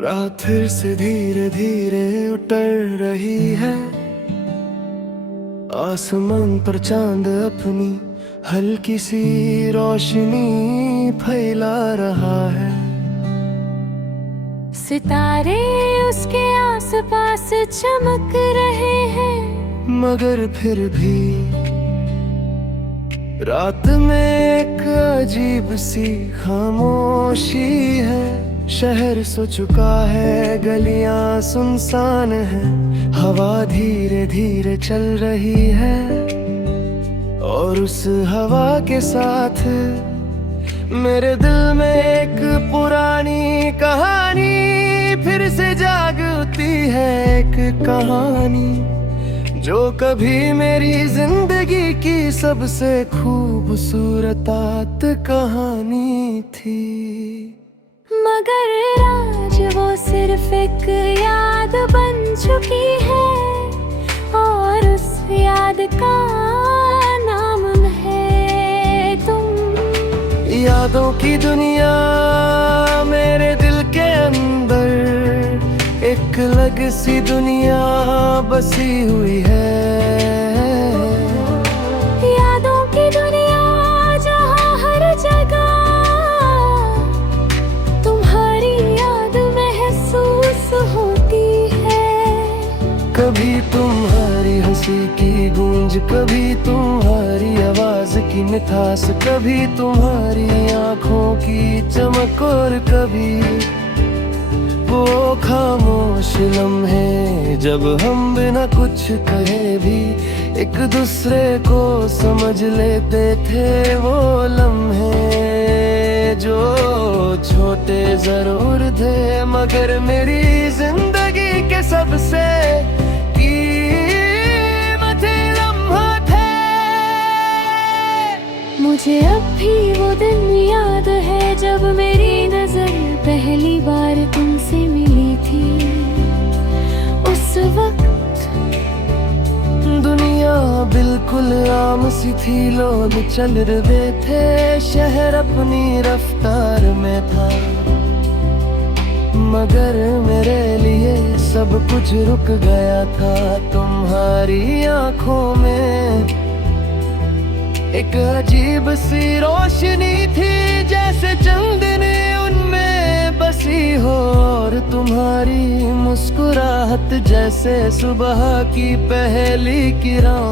रात फिर से धीरे धीरे उतर रही है। आसमान पर चांद अपनी हल्की सी रोशनी फैला रहा है। सितारे उसके आसपास चमक रहे हैं, मगर फिर भी रात में एक अजीब सी खामोशी है। शहर सो चुका है, गलियां सुनसान है, हवा धीरे धीरे चल रही है और उस हवा के साथ मेरे दिल में एक पुरानी कहानी फिर से जाग उठी है। एक कहानी जो कभी मेरी जिंदगी की सबसे खूबसूरत कहानी थी। मगर आज वो सिर्फ एक याद बन चुकी है और उस याद का नाम है तुम। यादों की दुनिया मेरे दिल के अंदर एक अलग सी दुनिया बसी हुई है। यादों की दुनिया जहाँ हर जगह तुम्हारी याद महसूस होती है। कभी तुम्हारी हंसी की गूंज, कभी तुम्हारी आवाज की मिठास, कभी तुम्हारी आंखों की चमक और कभी वो खामोश लम्हे जब हम बिना कुछ कहे भी एक दूसरे को समझ लेते थे। वो लम्हे जो छोटे जरूर थे मगर मेरी जिंदगी के सबसे कीमती लम्हे थे। मुझे अब भी वो दिन याद है जब मेरी नजर पहली बार तुमसे मिली थी। उस वक्त दुनिया बिल्कुल आम सी थी, लोग चल रहे थे, शहर अपनी रफ्तार में था। मगर मेरे लिए सब कुछ रुक गया था। तुम्हारी आंखों में एक अजीब सी रोशनी थी, जैसे चांदनी उनमें बसी हो और तुम्हारी मुस्कुराहट जैसे सुबह की पहली किरण।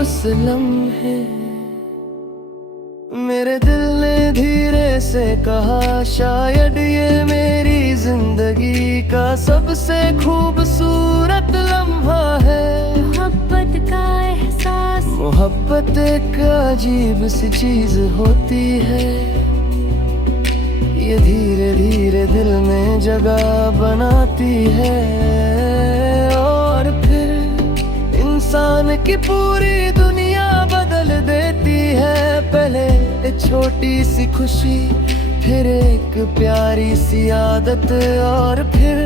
उस लम्हे मेरे दिल ने धीरे से कहा, शायद ये मेरी जिंदगी का सबसे खूबसूरत लम्हा है। मोहब्बत का एहसास, मोहब्बत एक अजीब सी चीज होती है, ये धीरे धीरे दिल में जगह बनाती है और फिर इंसान की पूरी दुनिया बदल देती है। पहले एक छोटी सी खुशी, फिर एक प्यारी सी आदत और फिर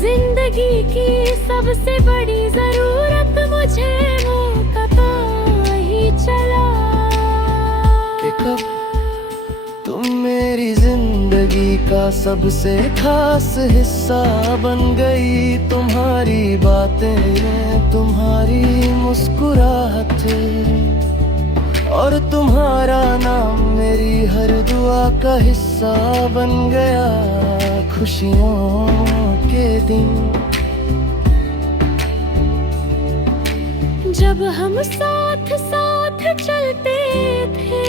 जिंदगी की सबसे बड़ी जरूरत मुझे वो पता ही चला। कब तुम मेरी जिंदगी का सबसे खास हिस्सा बन गई। तुम्हारी बातें, तुम्हारी मुस्कुराहट और तुम्हारा नाम मेरी हर दुआ का हिस्सा बन गया। खुशियों के दिन जब हम साथ साथ चलते थे,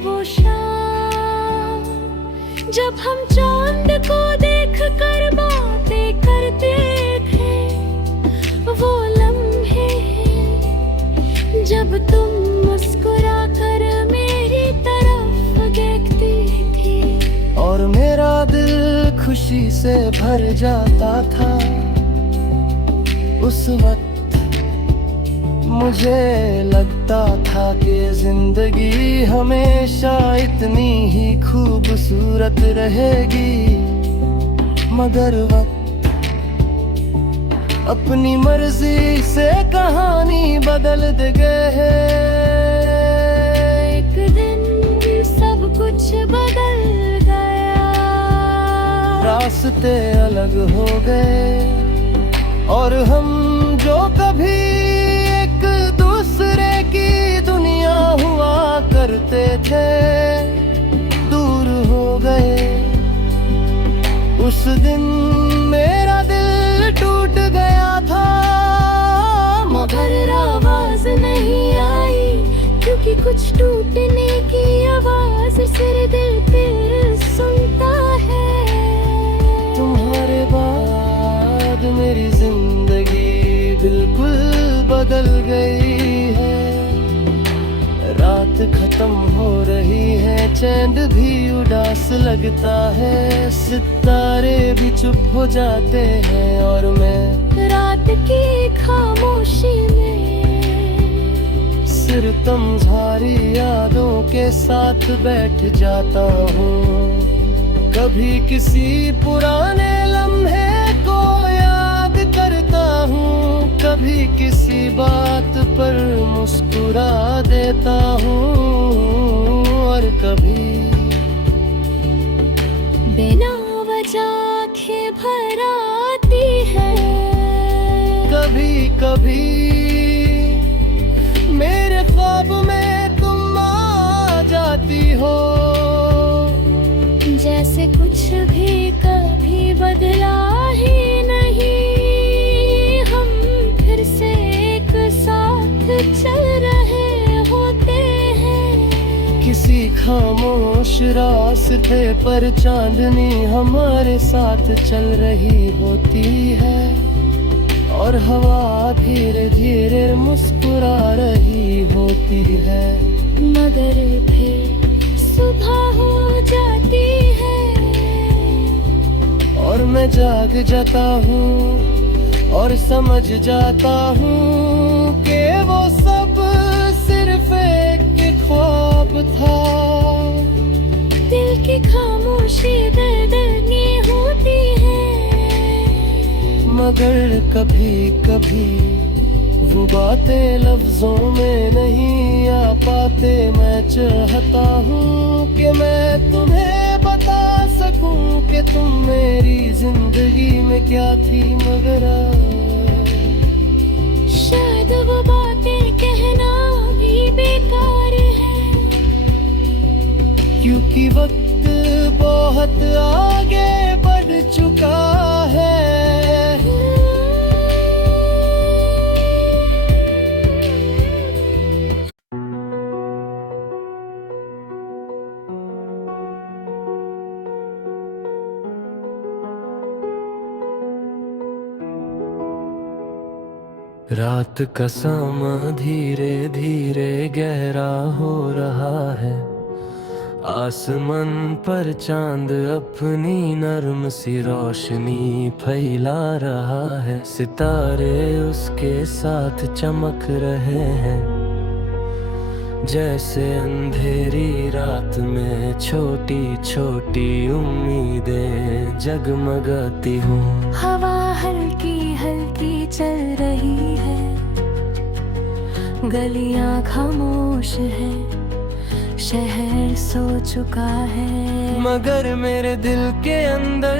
वो शाम जब हम चांद को देख कर बातें करते थे, वो लम्हे जब तुम मुस्कुरा कर मेरी तरफ देखती थी और मेरा दिल खुशी से भर जाता था। उस वक्त मुझे लगता था कि जिंदगी हमेशा इतनी ही खूबसूरत रहेगी। मगर वक्त अपनी मर्जी से कहानी बदल दे गए। एक दिन सब कुछ बदल गया। रास्ते अलग हो गए, और हम जो कभी एक दूसरे की दुनिया हुआ करते थे, दूर हो गए। उस दिन मेरा दिल टूट गया था, मगर आवाज नहीं आई, क्योंकि कुछ टूटने की आवाज सिर्फ दिल फिर सुनता है। तुम्हारे बाद मेरी जिंदगी बिल्कुल बदल गई है। रात खत्म हो रही है, चैन भी उदास लगता है, सितारे भी चुप हो जाते हैं, और मैं रात की खामोशी में सिर तमझारी यादों के साथ बैठ जाता हूँ। कभी किसी पुराने लम्हे को याद करता हूँ, कभी किसी बात पर मुस्कुरा देता हूँ, और कभी बिना वजह आँखें भर आती है। कभी कभी मेरे ख्वाब में तुम आ जाती हो, जैसे कुछ भी कभी बदला ही नहीं, हम फिर से एक साथ चल रहे होते हैं। किसी खामोश रास्ते पर चांदनी हमारे साथ चल रही होती है, और हवा धीरे धीरे मुस्कुरा रही होती है। मगर फिर सुबह हो जाती है, और मैं जाग जाता हूँ और समझ जाता हूँ कि वो सब सिर्फ एक ख्वाब था। दिल की खामोशी दर्दनी होती है, मगर कभी कभी वो बातें लफ्जों में नहीं आ पाते। मैं चाहता हूँ कि मैं तुम्हें बता सकूं कि तुम मेरी जिंदगी में क्या थी, मगर शायद वो बातें कहना भी बेकार है, क्योंकि वक्त बहुत आगे बढ़ चुका है। रात का समा धीरे धीरे गहरा हो रहा है, आसमान पर चांद अपनी नर्म सी रोशनी फैला रहा है। सितारे उसके साथ चमक रहे हैं, जैसे अंधेरी रात में छोटी छोटी उम्मीदें जगमगाती हूँ। हवा हल्की हल्की चल रही है, गलियां खामोश है, शहर सो चुका है, मगर मेरे दिल के अंदर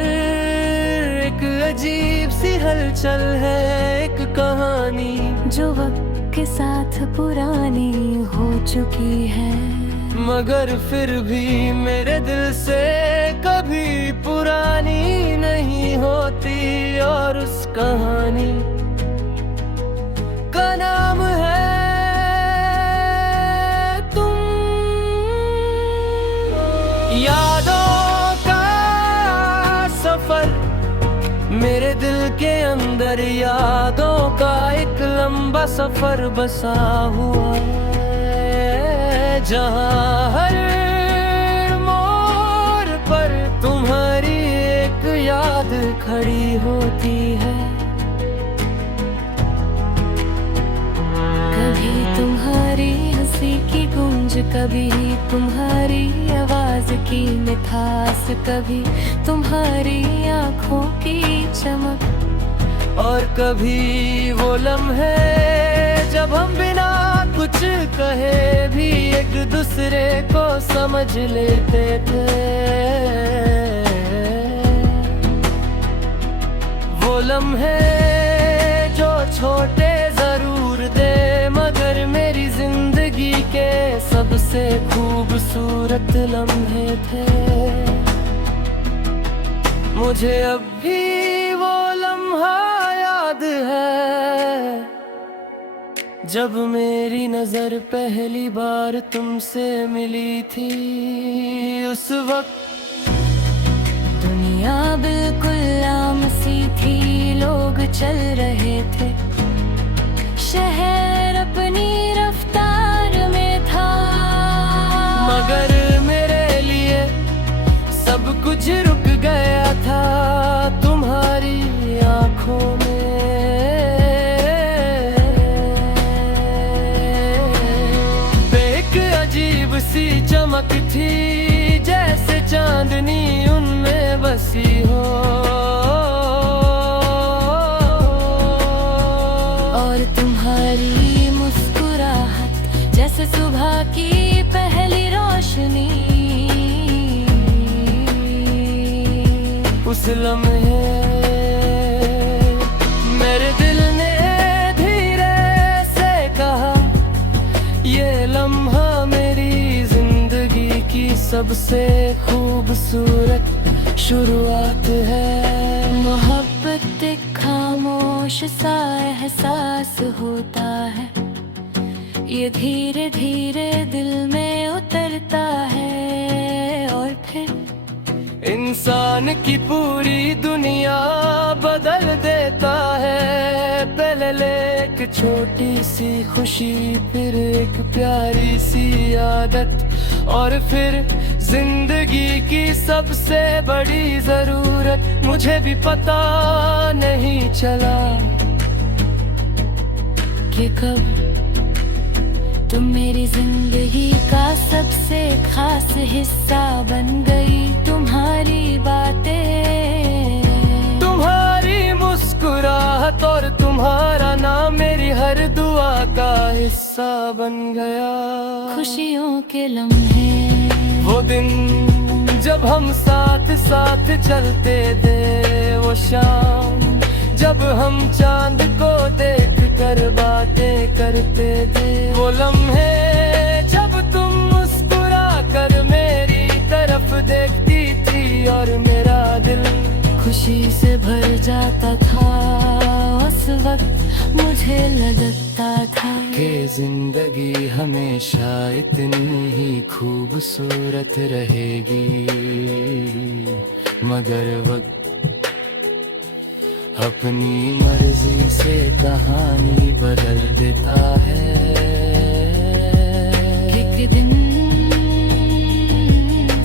एक अजीब सी हलचल है। एक कहानी जो वक्त के साथ पुरानी हो चुकी है, मगर फिर भी मेरे दिल से कभी पुरानी नहीं होती। और उस कहानी का नाम है तुम। यादों का सफर, मेरे दिल के अंदर यादों का एक लंबा सफर बसा हुआ है, जहाँ हर मोड़ पर तुम्हारी एक याद खड़ी होती है। कभी तुम्हारी हंसी की गूंज, कभी तुम्हारी आवाज की मिठास, कभी तुम्हारी आंखों की चमक, और कभी वो लम्हे जब हम बिना कुछ कहे भी एक दूसरे को समझ लेते थे। लम्हे जो छोटे जरूर दे, मगर मेरी जिंदगी के सबसे खूबसूरत लम्हे थे। मुझे अब भी वो लम्हा याद है जब मेरी नजर पहली बार तुमसे मिली थी। उस वक्त दुनिया बिल्कुल आम सी थी, लोग चल रहे थे, शहर अपनी रफ्तार में था। मगर मेरे लिए सब कुछ रुक गया था तुम्हारी आंखों में। एक अजीब सी चमक थी, जैसे चांदनी उनमें बसी हो। और तुम्हारी मुस्कुराहट जैसे सुबह की पहली रोशनी। उस लम्हे मेरे दिल ने धीरे से कहा, ये लम्हा मेरी जिंदगी की सबसे खूबसूरत शुरुआत है। मोहब्बत एक खामोश सा एहसास होता है, ये धीरे धीरे दिल में उतरता है और फिर इंसान की पूरी दुनिया बदल देता है। पहले एक छोटी सी खुशी, फिर एक प्यारी सी आदत, और फिर जिंदगी की सबसे बड़ी जरूरत। मुझे भी पता नहीं चला कि कब तुम मेरी जिंदगी का सबसे खास हिस्सा बन गई। तुम्हारी बातें, तुम्हारी मुस्कुराहट और तुम्हारा नाम मेरी हर दुआ का हिस्सा बन गया। खुशियों के लम्हे, वो दिन जब हम साथ साथ चलते थे, वो शाम जब हम चांद को देख कर बातें करते थे, वो लम्हे जब तुम मुस्कुरा कर मेरी तरफ देखती थी और मेरा दिल खुशी से भर जाता था। उस वक्त मुझे लगता था कि जिंदगी हमेशा इतनी ही खूबसूरत रहेगी, मगर वक्त अपनी मर्जी से कहानी बदल देता है। एक दिन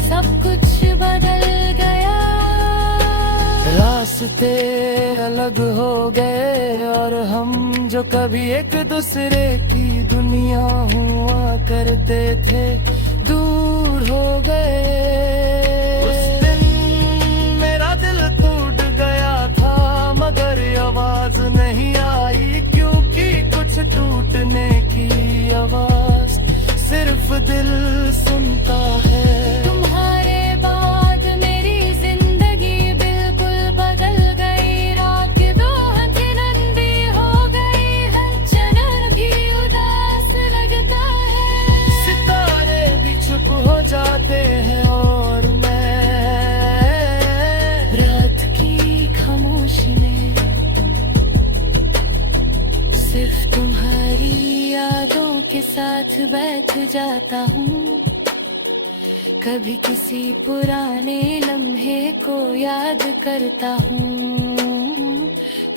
सब कुछ बदल गया, रास्ते अलग हो गए और हम जो कभी एक दूसरे की दुनिया हुआ करते थे, दूर हो गए। उस दिन मेरा दिल टूट गया था, मगर आवाज नहीं आई, क्योंकि कुछ टूटने की आवाज सिर्फ दिल सुनता है। तुम्हारे बाद मेरी जिंदगी बिल्कुल बदल गई। रात दो नंदी हो गई है, चैनल भी उदास लगता है। सितारे भी चुप हो जाते हैं और मैं रात की खामोशी में सिर्फ तुम्हारी यादों के साथ बैठ जाता हूँ। कभी किसी पुराने लम्हे को याद करता हूँ,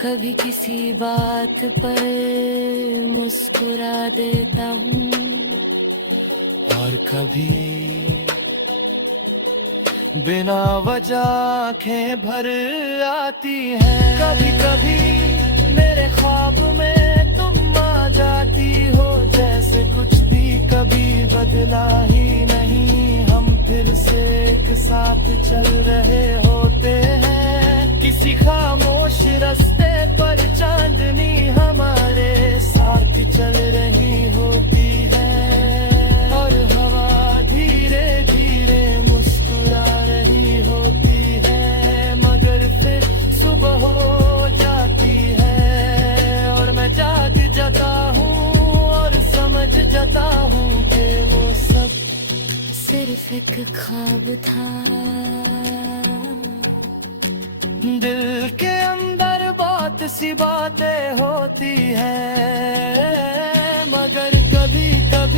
कभी किसी बात पर मुस्कुरा देता हूँ, और कभी बिना वजह आंखें भर आती हैं। कभी कभी मेरे ख्वाब में तुम आ जाती हो, जैसे कुछ भी कभी बदला ही नहीं। हम फिर से एक साथ चल रहे होते हैं, किसी खामोश रास्ते पर चांदनी हमारे साथ चल रही होती है, और हवा धीरे धीरे मुस्कुरा रही होती है। मगर फिर सुबह हो जाती एक ख्वाब था। दिल के अंदर बहुत सी बातें होती है, मगर कभी कभी